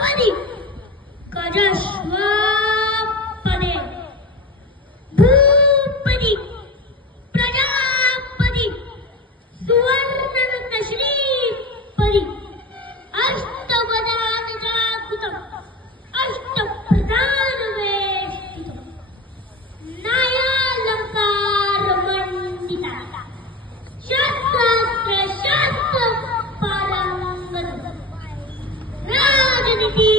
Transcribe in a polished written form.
पदी गजस्वपदे भूपदी प्रजापदी सुवर्णरत्नश्रीपदी अष्टवदानजाकृतम् अष्टप्रधानवेष्टितम् नायालङ्कारमण्डिता शास्त्रास्त्र शास्त्र पारंगतम् राजनीति